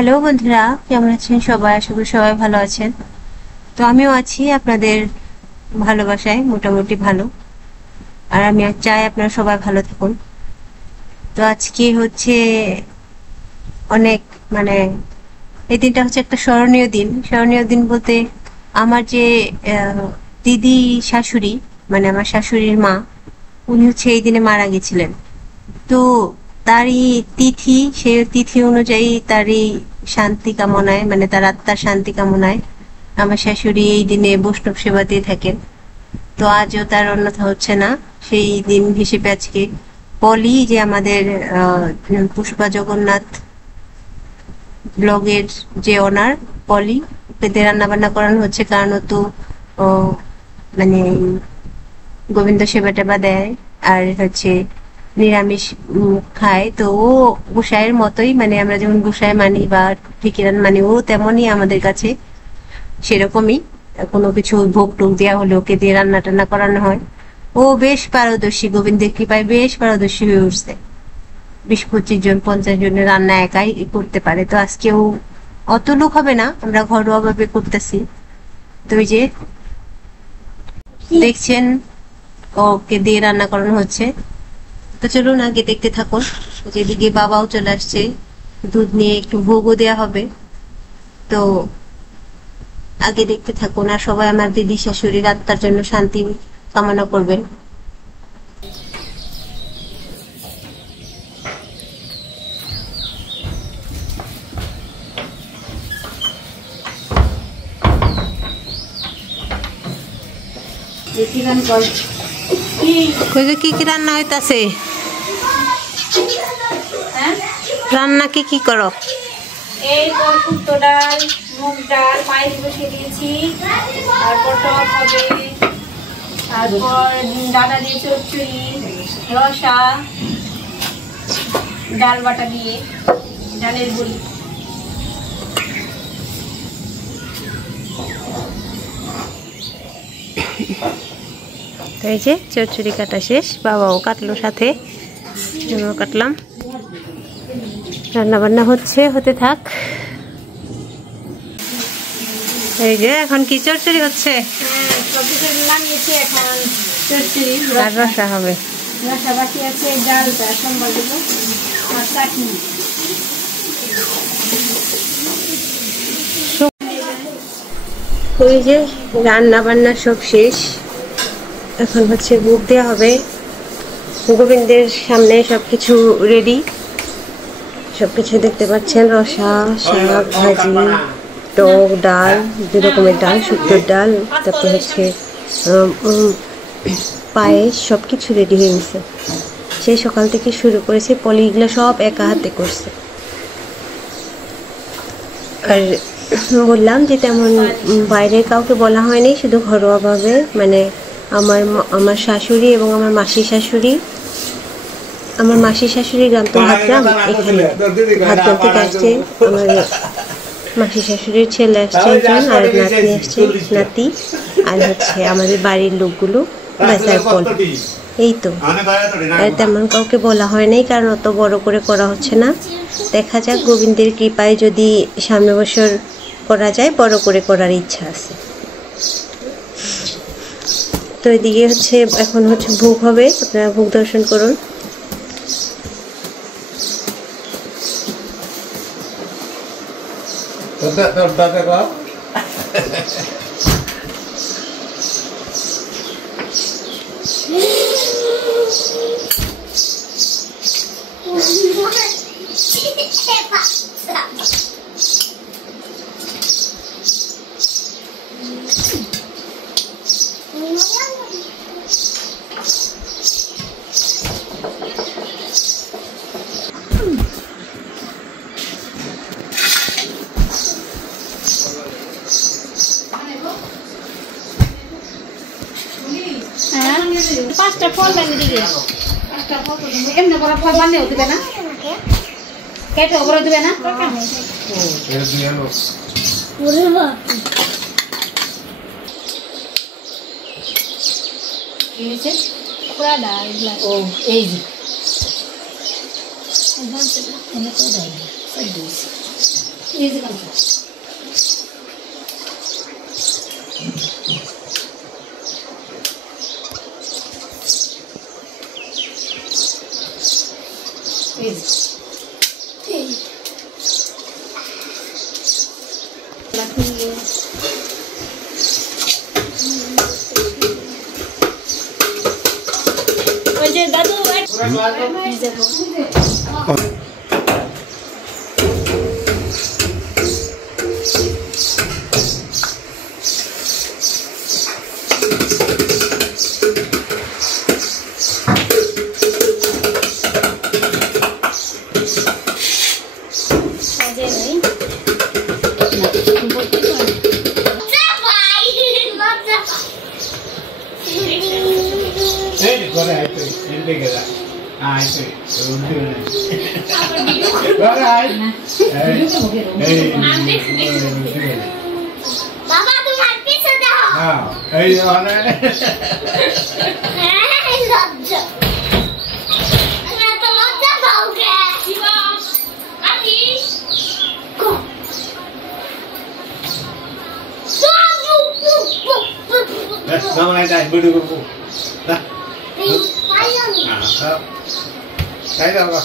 Hello বন্ধুরা, কেমন আছেন সবাই? আশা করি সবাই ভালো আছেন। তো আমিও আছি আপনাদের ভালোবাসায়, মোটামুটি ভালো। আর আমি চাই আপনারা সবাই ভালো থাকুন। তো আজকে হচ্ছে অনেক এই দিনটা হচ্ছে একটা স্মরণীয় দিন। স্মরণীয় দিন বলতে আমার যে দিদি শাশুড়ি, মানে আমার শাশুড়ির মা, উনি হচ্ছে এই দিনে মারা গেছিলেন। তো তারই তিথি, সেই তিথি অনুযায়ী তারই শান্তি কামনায়, মানে তার আত্মার শান্তি কামনায় আমার শাশুড়ি এই দিনে বৈষ্ণব সেবা দিয়ে থাকেন। তো আজও তার অন্যথা হচ্ছে না। সেই দিন হিসেবে আজকে পলি, যে আমাদের পুষ্পা জগন্নাথ ব্লগের যে ওনার, পলি, ওকে রান্না বান্না করানো হচ্ছে। কারণ ও তো মানে গোবিন্দ সেবা টেবা দেয়, আর হচ্ছে নিরামিষ খায়। তো ও গোসাইয়ের মতোই, মানে আমরা যেমন গোসাই মানি বা ঠিকিরান মানি, ও তেমনই আমাদের কাছে সেরকমই। কোনো কিছু ভোগ টোগ দেওয়া হলে ওকে দিয়ে রান্না টান্না করানো হয়। ও বেশ পারদর্শী, গোবিন্দের কৃপায় বেশ পারদর্শী হয়ে উঠছে। 20-25 জন 50 জনের রান্না একাই করতে পারে। তো আজকেও অত লোক হবে না, আমরা ঘরোয়া ভাবে করতেছি। তো ওই যে দেখছেন ওকে দিয়ে রান্না করানো হচ্ছে। তো চলুন আগে দেখতে থাকুন। যেদিকে বাবাও চলে আসছে, দুধ নিয়ে একটু ভোগও দেওয়া হবে। তো আগে দেখতে থাকুন, আর সবাই আমার দিদি শাশুড়ির আত্মার জন্য শান্তি কামনা করবেন। কি কি রান্না হইতাছে? রান্না কি কি করো? এই শুক্তো ডাল, মুগ ডাল, পায়েস বসিয়ে দিয়েছি, আর পটল হবে, তারপর ডাটা দিয়ে চচ্চড়ি, রসা, ডাল বাটা দিয়ে ডালের বড়ি। তো এই যে চচ্চড়ি কাটা শেষ, বাবাও কাটলো, সাথে আমিও কাটলাম। রান্না বান্না হতে থাক। এই যে এখন কি চচ্চড়ি হচ্ছে? নামিয়েছি, এখন চচ্চড়ি আর রসা হবে। রসা বাকি আছে, ডালটা সম্বল দেবো, আর চাটনি। ওই যে রান্না বান্না সব শেষ, এখন হচ্ছে ভোগ দেওয়া হবে। গোবিন্দের সামনে সবকিছু রেডি, সবকিছু দেখতে পাচ্ছেন। রসা, শাক ভাজি, টক ডাল, 2 রকমের ডাল, শুক্তোর ডাল, তারপর হচ্ছে পায়েস, সবকিছু রেডি হয়ে গেছে। সেই সকাল থেকে শুরু করেছে, পলিগুলো সব একা হাতে করছে। আর বললাম যে তেমন বাইরের কাউকে বলা হয়নি, শুধু ঘরোয়াভাবে, মানে আমার শাশুড়ি এবং আমার মাসি শাশুড়ি, আমার মাসির শাশুড়ির গ্রাম তো হাতগ্রাম, এখানে হাতগ্রাম থেকে আসছে আমার মাসির শাশুড়ির ছেলে আসছে একজন, আর নাতনি আসছে, নাতি, আর হচ্ছে আমাদের বাড়ির লোকগুলো, বাসার পল। এই তো, আর তেমন কাউকে বলা হয় নাই, কারণ অত বড় করে করা হচ্ছে না। দেখা যাক, গোবিন্দের কৃপায় যদি সামনে বছর করা যায়, বড় করে করার ইচ্ছা আছে। তো এদিকে হচ্ছে এখন হচ্ছে ভোগ হবে, আপনারা ভোগ দর্শন করুন। পাঁচটা ফল দেন দিকে, এমনি করে ফল বানিয়েও দিবে না, কেটেও করে দিবে না। ও এই যে এই যে কাঁচা এই যে ওই যে দাদু বাবা তোমার পিছে দাও হ্যাঁ এই মানে এই লজ্জা না তো লজ্জা দাও কে শিবা আদি Sao này này bữa được không? Đây. Cái đâu rồi?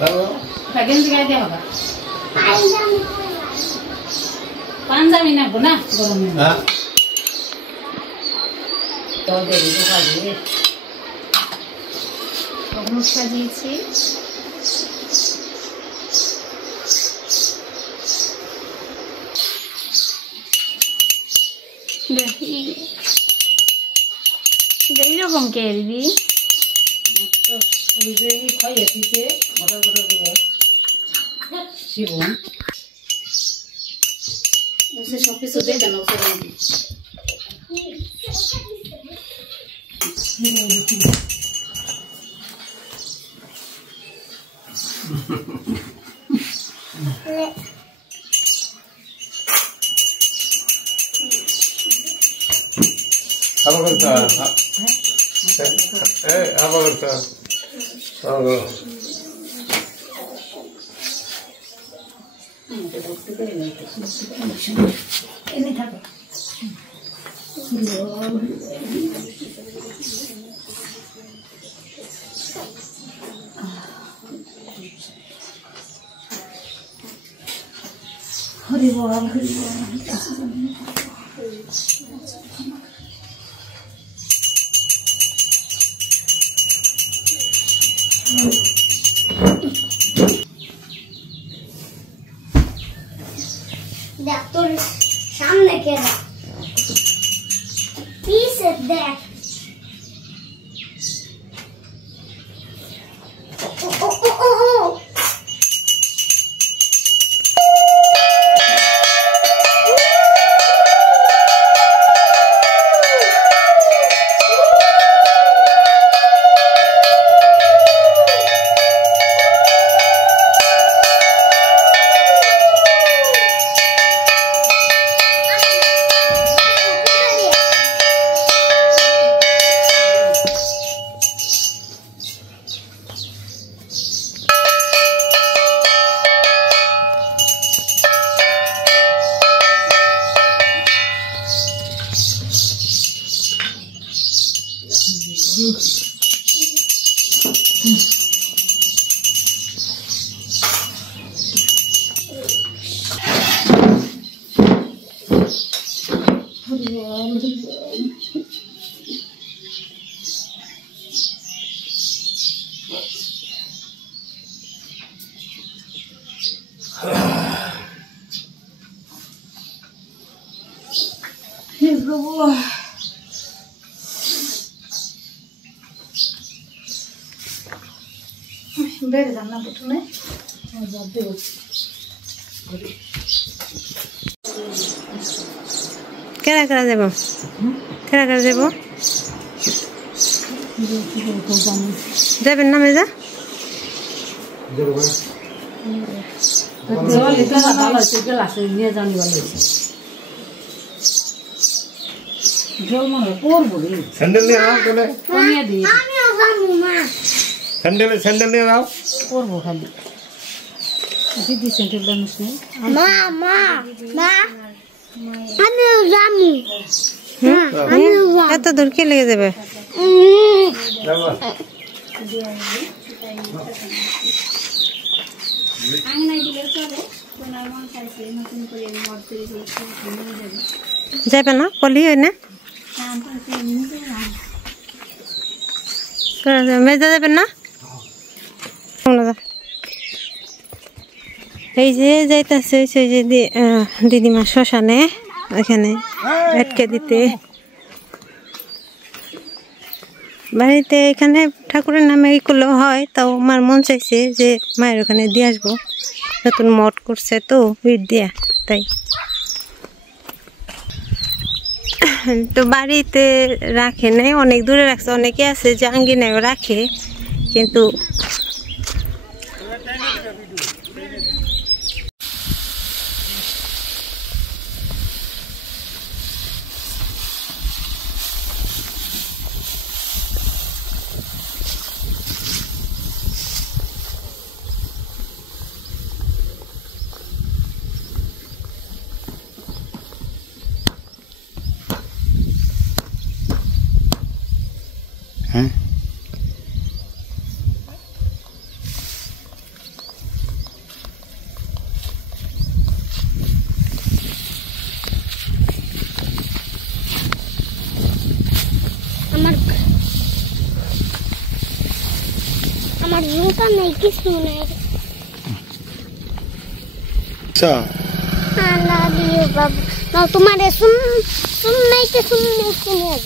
Đâu? phải gân cái gì hả panjabi না না গরমে হ্যাঁ তো দেরি তো খাবে কখন সাজিয়েছি দেখি এইরকম কে দিবি বিজয়ী খাই এসেছে বড় বড় করে শিবন এসে সব কিছু দেখে নাও সবাই apa kata? Apa kata? Oh. ini থাকো হরি বল হরি বল দেখ তোর সামনে কে না পিছে দেখ বেড়ে যান না প্রথমে কেনা কেনা যাব কেনা কেনা যাব যাবেন না মেজা ভালো হয়েছে গ্লাসে নিয়ে জানি ভালো হয়েছে জল মনে করবো স্যান্ডেল নিয়ে আও কেন কমিয়ে দিই আমিও জানি না স্যান্ডেল নিয়ে আও করবো খালি দিদি সেন্টার মানুষ নেই মা মা মা আমি জানি এত দূর কে লেগে যাবে? যাবা যাবে না পলি হয় না মেজা যাবেন না? এই যে যাইতেছে সেই যে দিদিমা শ্মশানে ওখানে আটকে দিতে বাড়িতে এখানে ঠাকুরের নামে এই করলেও হয়, তাও আমার মন চাইছে যে মায়ের ওখানে দিয়ে আসবো, নতুন মঠ করছে তো ইট দিয়া, তাই তো বাড়িতে রাখে নাই, অনেক দূরে রাখছে। অনেকে আছে যে আঙ্গিনায়ও রাখে, কিন্তু হ্যাঁ আমার জুতা নেই, কিছু নেই। আচ্ছা আল্লাহ দিয়ে বাবু না তোমার শুন নাই তো শুনে যায়।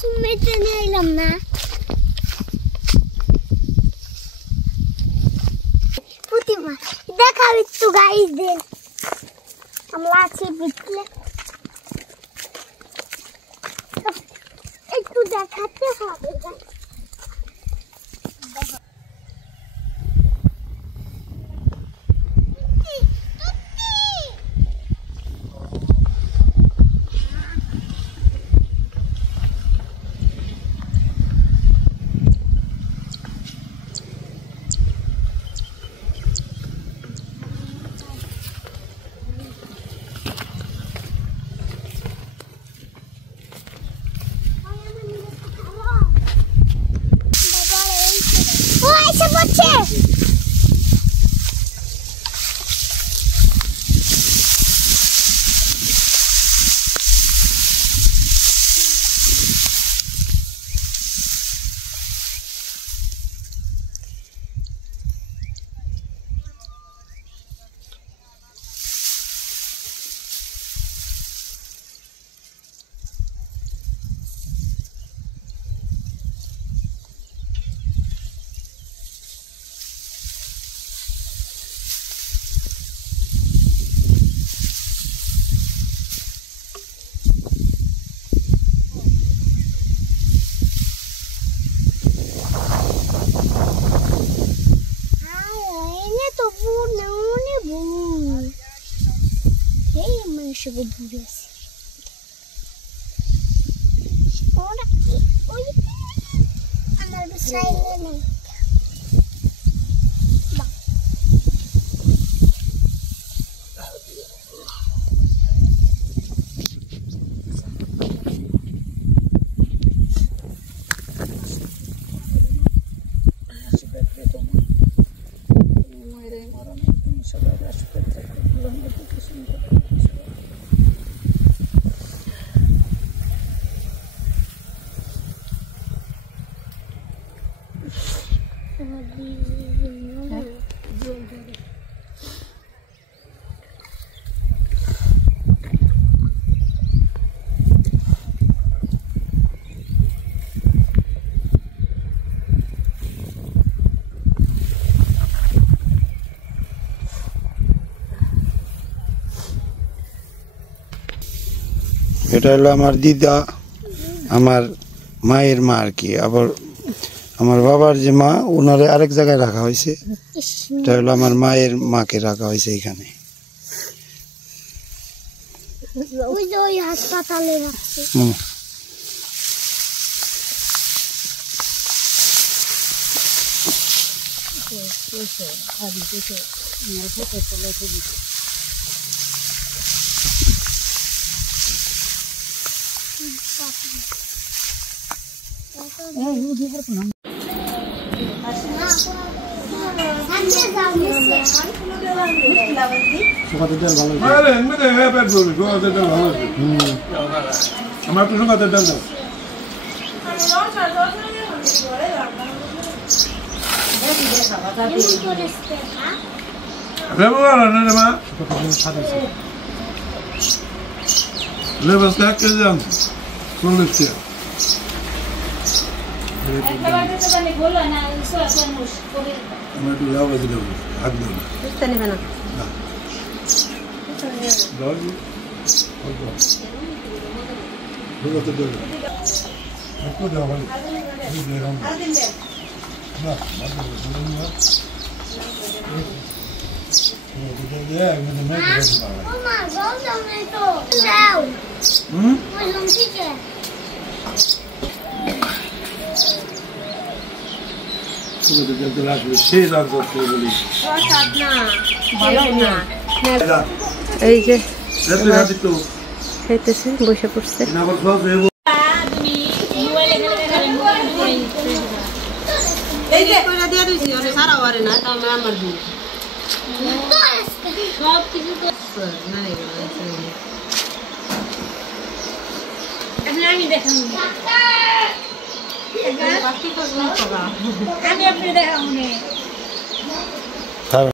সুমাইতে নিয়ে এলাম না। প্রতিমা দেখাবি তো গাইদের আমরা আছি বিটলে একটু দেখাতে হবে। শুধু দূরে আছে ওরা কি ওই আমার সাইলে নেই। এটা হলো আমার দিদা, আমার মায়ের মা আর কি। আবার আমার বাবার যে মা ওনারে আরেক জায়গায় রাখা হয়েছে, এটা হলো আমার মায়ের মাকে রাখা হয়েছে এখানে। ওই যে ওই হাসপাতালে রাখছে। হুম। আমার তো সঙ্গে ডাল দাও। লেবাস এক কেজি আনছি 40 টাকা। আমার একটু লাভ আছে দেবো, হাত দেবো না। বুঝতে নেবে না। দাও জি। অল্প। দুটো তো দেবো। একটু দাও ভাই। এই যে এরকম। না, Mamma, guarda un metro. Ciao. হুম? Ma non si c'è. ছোটো তো লাগবে, সেই রাগ করতে বলি। ভালো না। এই যে যেতে হাতি তো খাইতেছে, বসে পড়ছে। আবার সহজ হয়ে এই যে কইরা দিয়া দিছি, ওরে সারা ওরে না, তা আমার দিন। সব কিছু তো এখন আমি দেখাবো আমি আপনি দেখাবো